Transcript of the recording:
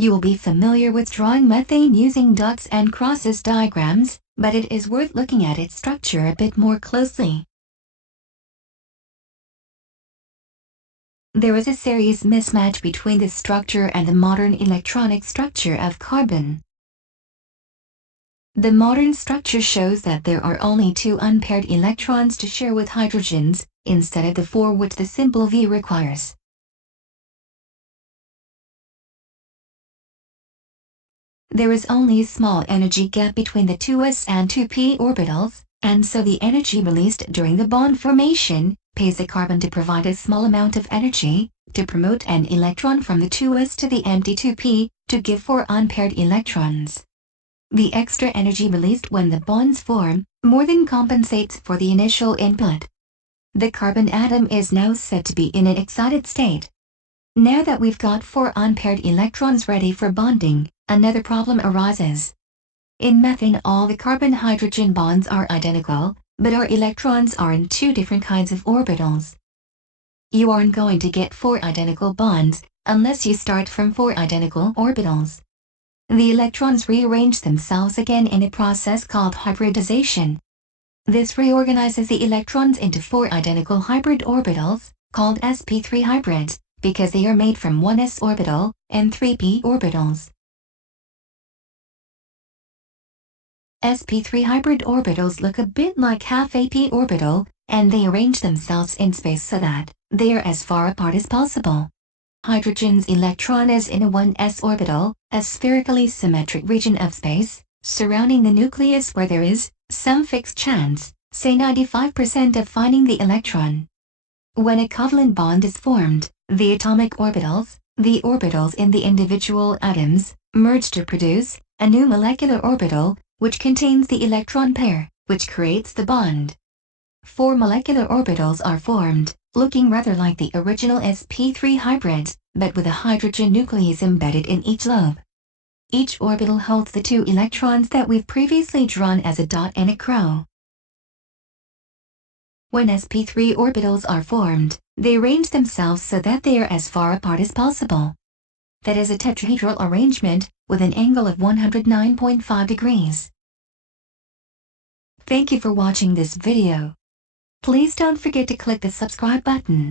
You will be familiar with drawing methane using dots and crosses diagrams, but it is worth looking at its structure a bit more closely. There is a serious mismatch between the structure and the modern electronic structure of carbon. The modern structure shows that there are only 2 unpaired electrons to share with hydrogens, instead of the 4 which the simple V requires. There is only a small energy gap between the 2s and 2p orbitals, and so the energy released during the bond formation pays the carbon to provide a small amount of energy to promote an electron from the 2s to the empty 2p to give 4 unpaired electrons. The extra energy released when the bonds form more than compensates for the initial input. The carbon atom is now said to be in an excited state. Now that we've got 4 unpaired electrons ready for bonding, another problem arises. In methane, all the carbon-hydrogen bonds are identical, but our electrons are in 2 different kinds of orbitals. You aren't going to get 4 identical bonds unless you start from 4 identical orbitals. The electrons rearrange themselves again in a process called hybridization. This reorganizes the electrons into 4 identical hybrid orbitals, called sp3 hybrids, because they are made from 1 s orbital and 3 p orbitals. sp3 hybrid orbitals look a bit like half a p orbital, and they arrange themselves in space so that they are as far apart as possible. Hydrogen's electron is in a 1s orbital, a spherically symmetric region of space, surrounding the nucleus where there is some fixed chance, say 95%, of finding the electron. When a covalent bond is formed, the atomic orbitals, the orbitals in the individual atoms, merge to produce a new molecular orbital, which contains the electron pair, which creates the bond. 4 molecular orbitals are formed, looking rather like the original sp3 hybrids, but with a hydrogen nucleus embedded in each lobe. Each orbital holds the 2 electrons that we've previously drawn as a dot and a crow. When sp3 orbitals are formed, they arrange themselves so that they are as far apart as possible. That is a tetrahedral arrangement with an angle of 109.5 degrees. Thank you for watching this video. Please don't forget to click the subscribe button.